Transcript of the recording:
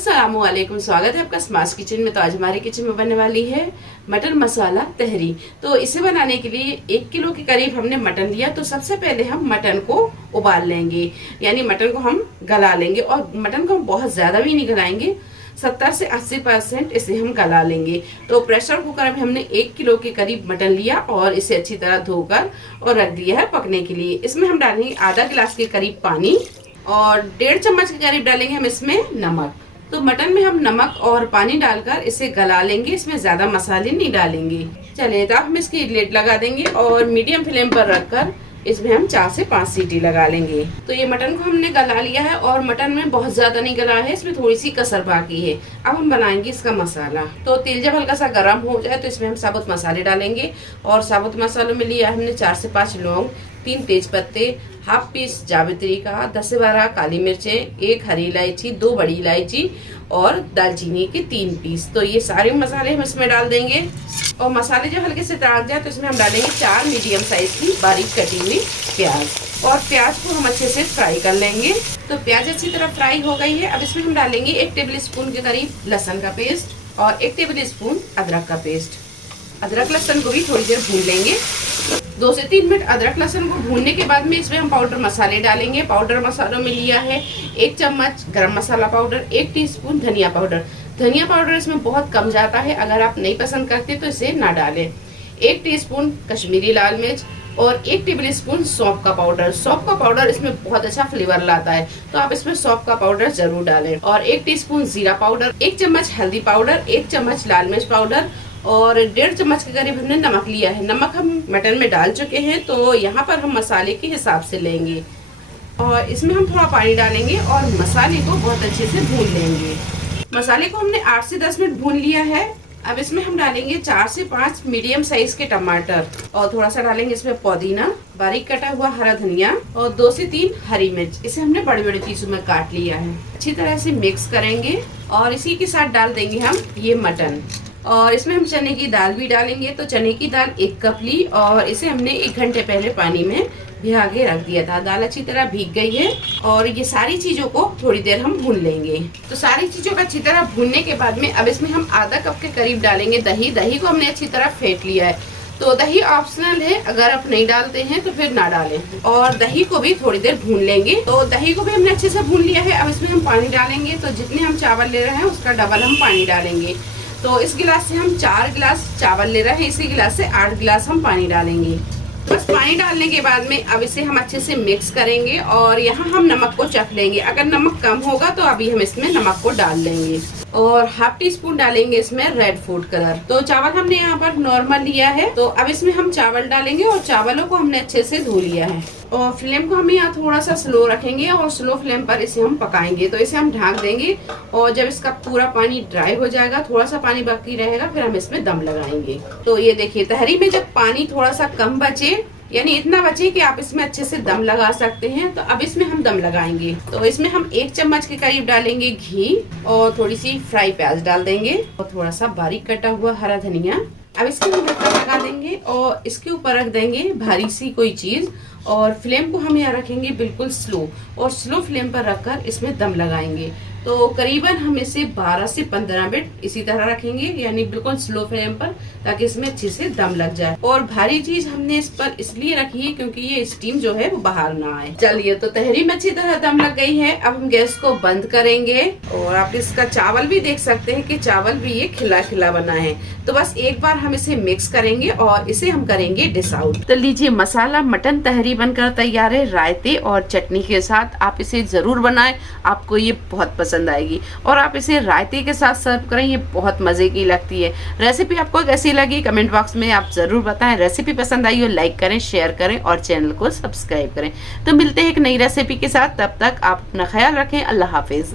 अस्सलामुअलैकुम, स्वागत है आपका स्मार्ट किचन में। तो आज हमारे किचन में बनने वाली है मटन मसाला तहरी। तो इसे बनाने के लिए 1 किलो के करीब हमने मटन लिया। तो सबसे पहले हम मटन को उबाल लेंगे, यानी मटन को हम गला लेंगे। और मटन को हम बहुत ज्यादा भी नहीं गलाएंगे, 70 से 80% इसे हम गला लेंगे। तो प्रेशर कुकर में हमने 1 किलो के करीब मटन लिया और इसे अच्छी तरह धोकर और रख दिया है पकने के लिए। इसमें हम डालेंगे आधा गिलास के करीब पानी और 1.5 चम्मच के करीब डालेंगे हम इसमें नमक। तो मटन में हम नमक और पानी डालकर इसे गला लेंगे, इसमें ज्यादा मसाले नहीं डालेंगे। चलिए, तो अब हम इसकी लिड लगा देंगे और मीडियम फ्लेम पर रखकर इसमें हम 4 से 5 सीटी लगा लेंगे। तो ये मटन को हमने गला लिया है और मटन में बहुत ज्यादा नहीं गला है, इसमें थोड़ी सी कसर बाकी है। अब हम बनाएंगे इसका मसाला। तो तेल जब हल्का सा गर्म हो जाए तो इसमें हम साबुत मसाले डालेंगे। और साबुत मसालों में लिया हमने 4 से 5 लौंग, 3 तेज पत्ते, हाफ पीस जावित्री का, 10 से 12 काली मिर्चें, 1 हरी इलायची, 2 बड़ी इलायची और दालचीनी के 3 पीस। तो ये सारे मसाले हम इसमें डाल देंगे। और मसाले जब हल्के से तड़क जाए तो इसमें हम डालेंगे 4 मीडियम साइज की बारीक कटी हुई प्याज। और प्याज को हम अच्छे से फ्राई कर लेंगे। तो प्याज अच्छी तरह फ्राई हो गई है। अब इसमें हम डालेंगे 1 टेबल स्पून के करीब लहसुन का पेस्ट और 1 टेबल स्पून अदरक का पेस्ट। अदरक लहसुन को भी थोड़ी देर भून लेंगे। 2 से 3 मिनट अदरक लहसुन को भूनने के बाद में इसमें हम पाउडर मसाले डालेंगे। पाउडर मसालों में लिया है 1 चम्मच गरम मसाला पाउडर, 1 टीस्पून धनिया पाउडर। धनिया पाउडर इसमें बहुत कम जाता है, अगर आप नहीं पसंद करते तो इसे ना डालें। 1 टीस्पून कश्मीरी लाल मिर्च और 1 टेबल स्पून सौंफ का पाउडर। सौंफ का पाउडर इसमें बहुत अच्छा फ्लेवर लाता है, तो आप इसमें सौंफ का पाउडर जरूर डालें। और 1 टीस्पून जीरा पाउडर, 1 चम्मच हल्दी पाउडर, 1 चम्मच लाल मिर्च पाउडर और 1.5 चम्मच के करीब हमने नमक लिया है। नमक हम मटन में डाल चुके हैं, तो यहाँ पर हम मसाले के हिसाब से लेंगे। और इसमें हम थोड़ा पानी डालेंगे और मसाले को बहुत अच्छे से भून लेंगे। मसाले को हमने 8 से 10 मिनट भून लिया है। अब इसमें हम डालेंगे 4 से 5 मीडियम साइज के टमाटर और थोड़ा सा डालेंगे इसमें पुदीना, बारीक कटा हुआ हरा धनिया और 2 से 3 हरी मिर्च। इसे हमने बड़े बड़े पीसों में काट लिया है। अच्छी तरह से मिक्स करेंगे और इसी के साथ डाल देंगे हम ये मटन। और इसमें हम चने की दाल भी डालेंगे। तो चने की दाल 1 कप ली और इसे हमने 1 घंटे पहले पानी में भिगा के रख दिया था। दाल अच्छी तरह भीग गई है और ये सारी चीजों को थोड़ी देर हम भून लेंगे। तो सारी चीजों को अच्छी तरह भूनने के बाद में अब इसमें हम आधा कप के करीब डालेंगे दही। दही को हमने अच्छी तरह फेंट लिया है। तो दही ऑप्शनल है, अगर आप नहीं डालते हैं तो फिर ना डालें। और दही को भी थोड़ी देर भून लेंगे। तो दही को भी हमने अच्छे से भून लिया है। अब इसमें हम पानी डालेंगे। तो जितने हम चावल ले रहे हैं उसका डबल हम पानी डालेंगे। तो इस गिलास से हम 4 गिलास चावल ले रहे हैं, इसी गिलास से 8 गिलास हम पानी डालेंगे। तो बस पानी डालने के बाद में अब इसे हम अच्छे से मिक्स करेंगे और यहाँ हम नमक को चख लेंगे। अगर नमक कम होगा तो अभी हम इसमें नमक को डाल लेंगे। और हाफ टी स्पून डालेंगे इसमें रेड फूड कलर। तो चावल हमने यहाँ पर नॉर्मल लिया है। तो अब इसमें हम चावल डालेंगे और चावलों को हमने अच्छे से धो लिया है। और फ्लेम को हम यहाँ थोड़ा सा स्लो रखेंगे और स्लो फ्लेम पर इसे हम पकाएंगे। तो इसे हम ढक देंगे और जब इसका पूरा पानी ड्राई हो जाएगा, थोड़ा सा पानी बाकी रहेगा, फिर हम इसमें दम लगाएंगे। तो ये देखिए, तहरी में जब पानी थोड़ा सा कम बचे, यानी इतना बचे कि आप इसमें अच्छे से दम लगा सकते हैं, तो अब इसमें हम दम लगाएंगे। तो इसमें हम 1 चम्मच के करीब डालेंगे घी और थोड़ी सी फ्राई प्याज डाल देंगे और थोड़ा सा बारीक कटा हुआ हरा धनिया। अब इसके हम ढक्कन लगा देंगे और इसके ऊपर रख देंगे भारी सी कोई चीज और फ्लेम को हम यहाँ रखेंगे बिल्कुल स्लो। और स्लो फ्लेम पर रखकर इसमें दम लगाएंगे। तो करीबन हम इसे 12 से 15 मिनट इसी तरह रखेंगे, यानी बिल्कुल स्लो फ्लेम पर, ताकि इसमें अच्छे से दम लग जाए। और भारी चीज हमने इस पर इसलिए रखी है क्योंकि ये स्टीम जो है वो बाहर ना आए। चलिए, तो तहरी में अच्छी तरह दम लग गई है। अब हम गैस को बंद करेंगे और आप इसका चावल भी देख सकते हैं कि चावल भी ये खिला खिला बना है। तो बस एक बार हम इसे मिक्स करेंगे और इसे हम करेंगे डिश आउट। तो लीजिए, मसाला मटन तहरी बनकर तैयार है। रायते और चटनी के साथ आप इसे जरूर बनाएं, आपको ये बहुत पसंद आएगी। और आप इसे रायते के साथ सर्व करें, ये बहुत मजे की लगती है। रेसिपी आपको कैसी लगी कमेंट बॉक्स में आप जरूर बताएं। रेसिपी पसंद आई हो लाइक करें, शेयर करें और चैनल को सब्सक्राइब करें। तो मिलते हैं एक नई रेसिपी के साथ, तब तक आप अपना ख्याल रखें। अल्लाह हाफिज।